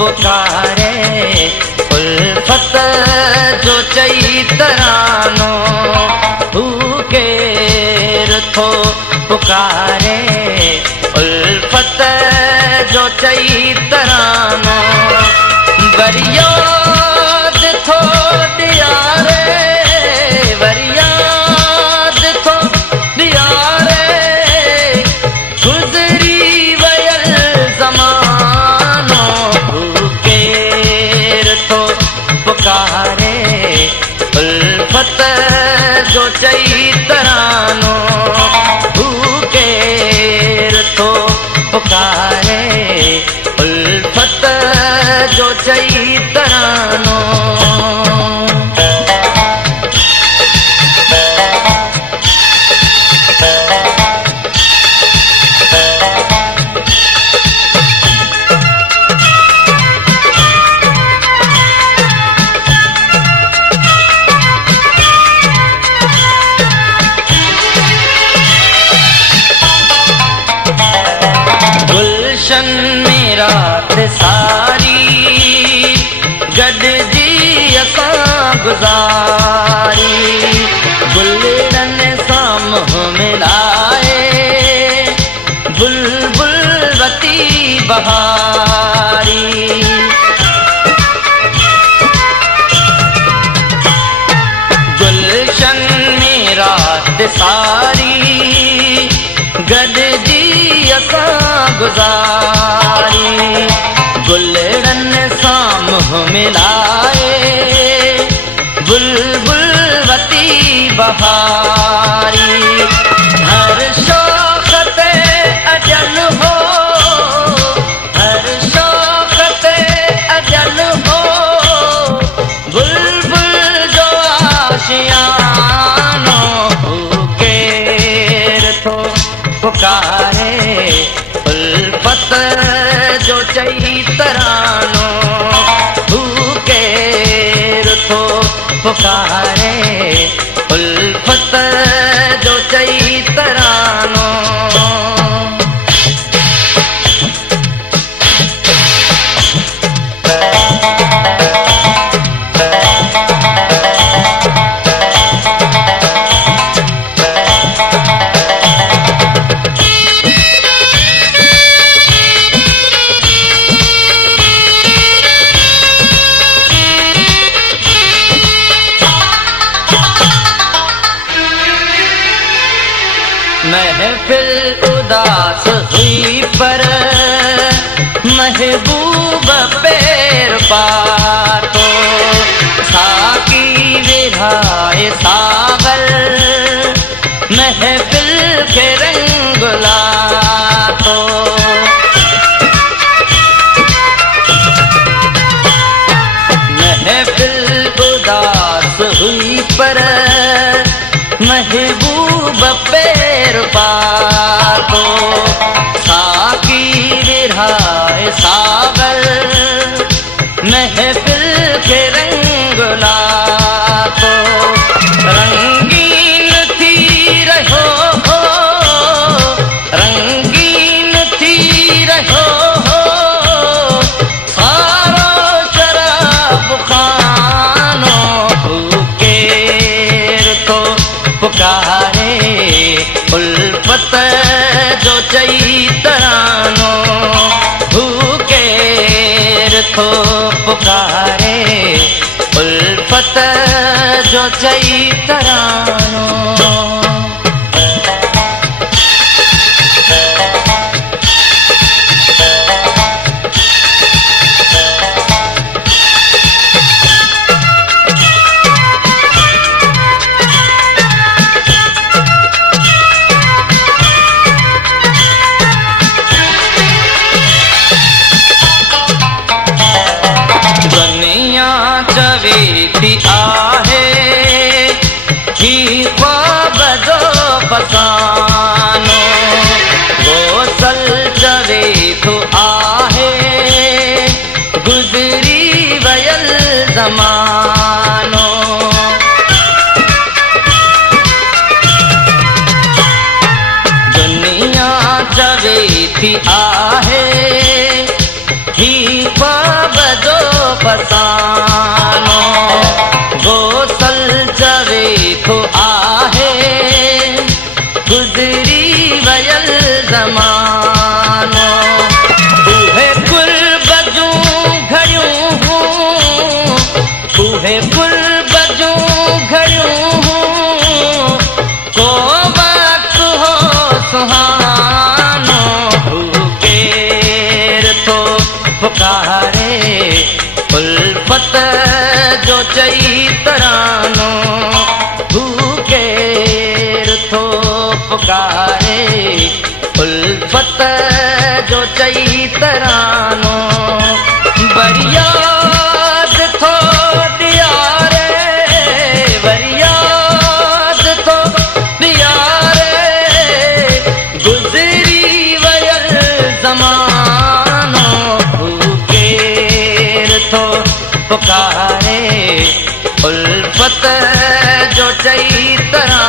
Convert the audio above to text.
पुकारे उल्फत जो चई तरानो भूखेर थो पुकारे उल्फत जो चई तरानो वरियाद थो दियारे वरियाद थो दियारे गुज़री वयल ज़मानो पुकारे उल्फत जो चई तरानो भूखेर थो पुकारे उल्फत जो चई तरानो गुलशन में रात सारी गॾिजी असां गुज़ारी गुलड़न सां मुंहुं मिलाए बुलबुल वती बहारी गुलशन में रात सारी गॾिजी असां गुज़ारी गुलड़न सां मुंहुं मिलाए बुलबुल वती बहारी हर शौक़ ते अजल हो हर शौक़ ते अजल हो बुलबुल जो आशियानो भूखेर थो पुकारे उल्फत जो चई तरानो भूखेर थो पुकारे उल्फत जो चई तरानो महफिल उदास हुई पर महबूब पैर पातो साकी विधाए सागर महफिल के रंग लातो महफिल उदास हुई पर महबूब पैर पातो साकी विधाए सागर महफिल के रंग लातो रंगीन थी रहो हो रंगीन थी रहो हो सारो शराब खानो भूखेर थो पुकारे उल्फत जो चई तरानो भूखेर थो पुकारे उल्फत जो चई तरानो चवे थी आहे ही बदो फसानो गोसल चवे थो आहे गुज़री वयल ज़मानो उहे कुर्ब जूं घड़ियूं उहे कुर्ब जूं घड़ियूं को वक़्तु हो सुहानो केर थो पुकारे उल्फत जो चई तरानो केर थो पुकारे उल्फत जो चई तरानो बरियाद थो दियारे बरियाद थो दियारे गुज़री वयल ज़मानो केर थो पुकारे उल्फत जो चई तरानो